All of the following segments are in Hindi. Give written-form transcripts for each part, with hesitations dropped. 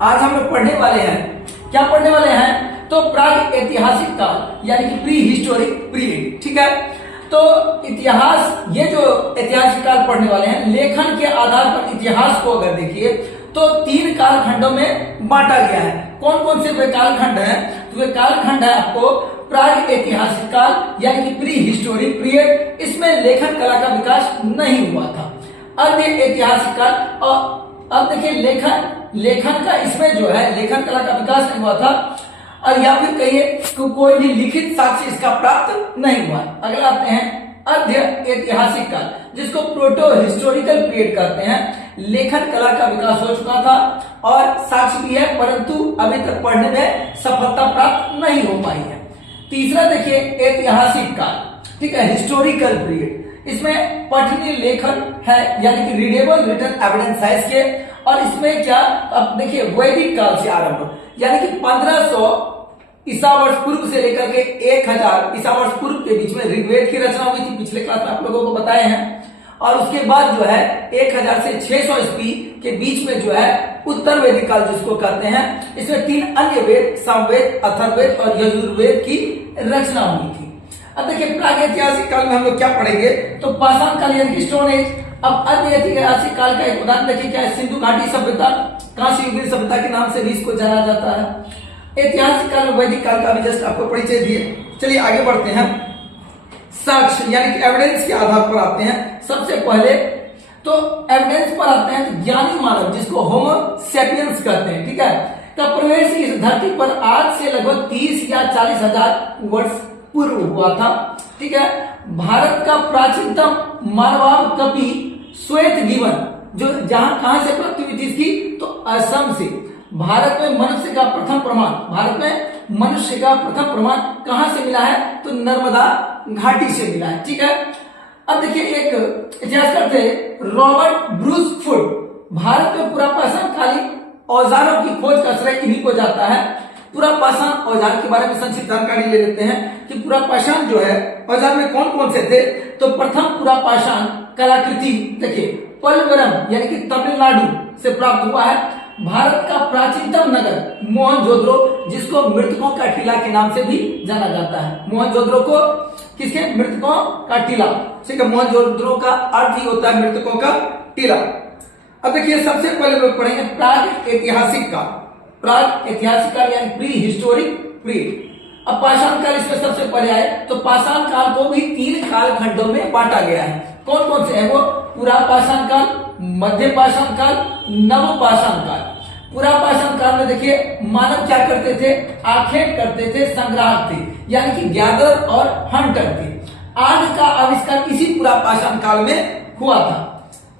आज हम लोग पढ़ने वाले हैं, क्या पढ़ने वाले हैं? तो प्राग ऐतिहासिक काल यानी कि प्री हिस्टोरिक पीरियड। ठीक है, तो इतिहास, ये जो ऐतिहासिक काल पढ़ने वाले हैं, लेखन के आधार पर इतिहास को अगर देखिए तो 3 कालखंडों में बांटा गया है। कौन कौन से वे कालखंड हैं? तो वे कालखंड है आपको प्राग ऐतिहासिक काल यानी कि प्री हिस्टोरिक पीरियड, इसमें लेखन कला का विकास नहीं हुआ था। अर्ध ऐतिहासिक काल, और अब देखिए लेखन का इसमें जो है लेखन कला का विकास नहीं हुआ था, और या फिर कहिए कि कोई भी लिखित साक्ष्य इसका प्राप्त नहीं हुआ। अगला आते हैं अर्ध ऐतिहासिक काल, जिसको प्रोटो हिस्टोरिकल पीरियड कहते हैं। लेखन कला का विकास हो चुका था और साक्ष्य भी है, परंतु अभी तक पढ़ने में सफलता प्राप्त नहीं हो पाई है। तीसरा देखिए ऐतिहासिक काल, ठीक है, हिस्टोरिकल पीरियड, इसमें पठनीय लेखन है यानी कि रीडेबल रिटन एविडेंस है इसके, और इसमें क्या, अब देखिए वैदिक काल से आरंभ यानी कि 1500 ईसा वर्ष पूर्व से लेकर के 1000 ईसा वर्ष पूर्व के बीच में ऋग्वेद की रचना हुई थी, पिछले क्लास में आप लोगों को बताए हैं। और उसके बाद जो है 1000 से 600 ईस्वी के बीच में जो है उत्तर वैदिक काल जिसको कहते हैं, इसमें 3 अन्य वेद, सामवेद, अथर्ववेद और यजुर्वेद की रचना हुई थी। अब देखिए प्रागैतिहासिक काल में हम लोग क्या पढ़ेंगे? तो पाषाण काल यानी कि स्टोन एज। अब अर्ध ऐतिहासिक काल का एक उदाहरण देखिए क्या है? सिंधु घाटी सभ्यता, कांस्य युगीन सभ्यता के नाम से भी इसको जाना जाता है। ऐतिहासिक काल में वैदिक काल का भी जस्ट आपको परिचय दिए। चलिए आगे बढ़ते हैं, साक्ष्य यानी कि एविडेंस के आधार पर आते हैं। सबसे पहले तो एविडेंस पर आते हैं ज्ञानी मानव, जिसको होमो सैपियंस कहते हैं, ठीक है, का प्रवेश इस धरती पर आज से लगभग 30 या 40 हजार वर्ष पूर्व हुआ था। ठीक है, भारत का प्राचीनतम मानवाब कवि श्वेत जीवन जो जहां कहां से प्राप्त हुई थी इसकी? तो असम से। भारत में मनुष्य का प्रथम प्रमाण कहां से मिला है? तो नर्मदा घाटी से मिला है। ठीक है, अब देखिए एक इतिहासकार थे रॉबर्ट ब्रूस फुड, भारत में पुरापाषाण कालीन औजारों की खोज का श्रेय इन्हीं को जाता है। पुरापाषाण औजार के बारे में संक्षिप्त जानकारी ले लेते हैं कि पुरापाषाण जो है औजार में कौन कौन से थे? तो प्रथम पुरापाषाण कलाकृति देखिए पलवरम यानी कि तमिलनाडु से प्राप्त हुआ है। भारत का प्राचीनतम नगर मोहनजोदड़ो, जिसको मृतकों का टीला के नाम से भी जाना जाता है। मोहनजोदड़ो को किसके? मृतकों का टीला। ठीक है, मोहनजोदड़ो का अर्थ ही होता है मृतकों का टीला। अब देखिए सबसे पहले लोग पढ़ेंगे प्राग ऐतिहासिक काल। प्राग ऐतिहासिक काल यानी प्री हिस्टोरिक पीरियड। अब पाषाण काल इसमें सबसे पहले आए, तो पाषाण काल को भी 3 कालखंडों में बांटा गया है। कौन कौन से हैं वो? पुरापाषाण काल, मध्य पाषाण काल, नव पाषाण काल। पुरापाषाण काल में देखिए मानव क्या करते थे? आखेट करते थे, संग्राहक थे यानी कि गैदर और हंटर थे। आग का आविष्कार इसी पुरापाषाण काल में हुआ था।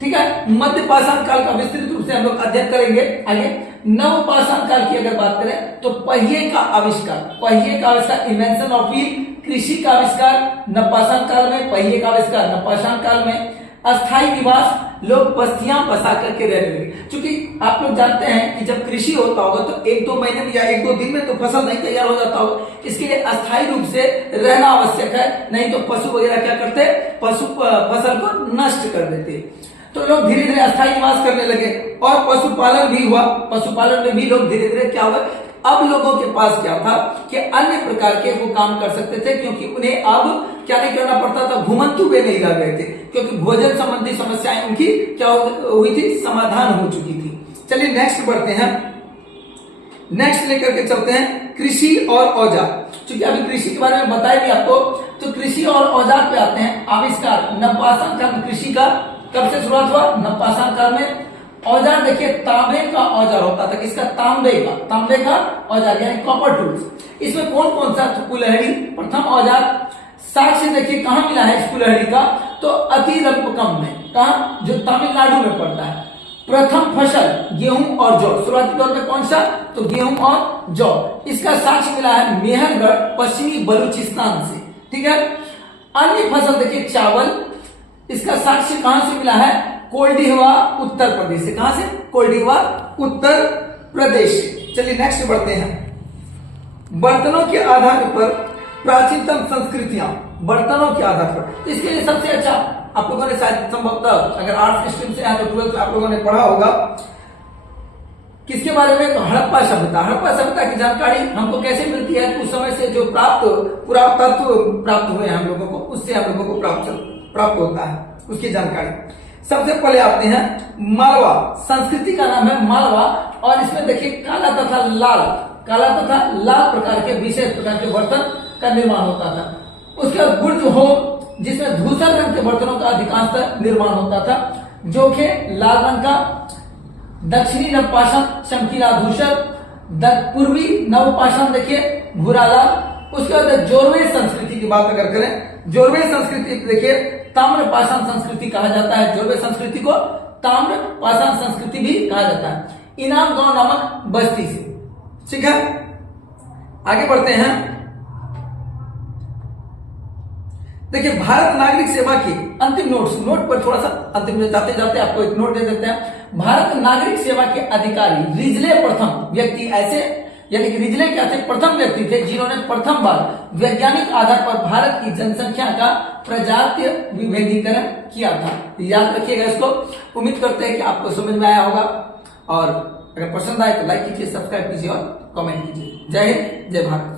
ठीक है, मध्य पाषाण काल का विस्तृत रूप से हम लोग अध्ययन करेंगे आगे। नव पाषाण काल की अगर बात करें तो पहिए का आविष्कार, इन्वेंशन ऑफ व्हील, कृषि का आविष्कार नवपाषाण काल में, पहिए का आविष्कार नवपाषाण काल में। अस्थायी निवास, लोग बस्तियां बसा करके रहने लगे। क्योंकि आप लोग जानते हैं कि जब कृषि होता होगा तो 1-2 महीने में या 1-2 दिन में तो फसल नहीं तैयार हो जाता होगा, इसके लिए अस्थायी रूप से रहना आवश्यक है, नहीं तो पशु वगैरह क्या करते? फसल को नष्ट कर देते। तो लोग धीरे धीरे अस्थायी निवास करने लगे और पशुपालन भी हुआ। पशुपालन में भी लोग धीरे धीरे क्या हुआ? अब लोगों के पास क्या था कि अन्य प्रकार के वो काम कर सकते थे, क्योंकि उन्हें अब क्या नहीं करना पड़ता था, घुमंतु वे नहीं रह गए थे, क्योंकि भोजन संबंधी समस्याएं उनकी क्या हुई थी? समाधान हो चुकी थी। चलिए नेक्स्ट बढ़ते हैं, नेक्स्ट लेकर के चलते हैं कृषि और औजार। क्योंकि अभी कृषि के बारे में बताया भी आपको, तो कृषि और औजार पे आते हैं। आविष्कार नवपाषाण काल में कृषि का कब से शुरुआत हुआ? नवपाषाण काल में। औजार देखिए तांबे का औजार होता था, किसका? तांबे का औजार यानी कॉपर टूल्स। इसमें कौन कौन सा? तो कुल्हड़ी प्रथम औजार। साक्ष्य देखिए कहां मिला है इस कुल्हड़ी का? तो अतिरपकम में, कहा? जो तमिलनाडु में पड़ता है। प्रथम फसल गेहूं और जौ, शुरुआती दौर में कौन सा? तो गेहूं और जौ। इसका साक्ष्य मिला है मेहरगढ़, पश्चिमी बलूचिस्तान से। ठीक है, अन्य फसल देखिए चावल, इसका साक्ष्य कहां से मिला है? कोल्डिहवा उत्तर प्रदेश से। कहां से? कोल्डिहवा उत्तर प्रदेश से। चलिए नेक्स्ट बढ़ते हैं, बर्तनों के आधार पर प्राचीनतम संस्कृतियां। बर्तनों के आधार पर, इसके लिए सबसे अच्छा आप लोगों ने शायद संभवतः अगर आर्ट्स स्ट्रीम से आए तो 12th आप लोगों ने पढ़ा होगा किसके बारे में? तो हड़प्पा सभ्यता। हड़प्पा सभ्यता की जानकारी हमको कैसे मिलती है? उस समय से जो पुरातत्व प्राप्त हुए हैं हम लोगों को, उससे हम लोगों को प्राप्त होता है उसकी जानकारी। सबसे पहले आते हैं मालवा। संस्कृति का नाम है मालवा, और इसमें देखिए काला तथा लाल प्रकार के विशेष प्रकार के बर्तन का निर्माण होता था। उसके बाद बुर्ज होम, जिसमें धूसर रंग के बर्तनों का अधिकांशतः निर्माण होता था। जोखे लाल रंग का, दक्षिणी नवपाषाण चमकीला धूसर, पूर्वी नवपाषाण देखिए भूरा लाल। उसके बाद जोरवे संस्कृति की बात अगर करें, जोरवे संस्कृति देखिए ताम्र पाषाण संस्कृति कहा जाता है। जोरवे संस्कृति को ताम्र पाषाण संस्कृति भी कहा जाता है। इनाम गांव नामक बस्ती से, ठीक है। आगे बढ़ते हैं, देखिए भारत नागरिक सेवा की अंतिम नोट पर थोड़ा सा अंतिम में जाते जाते आपको एक नोट दे देते हैं। भारत नागरिक सेवा के अधिकारी रिजले प्रथम व्यक्ति ऐसे, यानी कि रिजले क्या थे? प्रथम व्यक्ति थे जिन्होंने प्रथम बार वैज्ञानिक आधार पर भारत की जनसंख्या का प्रजातीय विभेदीकरण किया था। याद रखिएगा इसको। उम्मीद करते हैं कि आपको समझ में आया होगा, और अगर पसंद आए तो लाइक कीजिए, सब्सक्राइब कीजिए और कमेंट कीजिए। जय हिंद, जय भारत।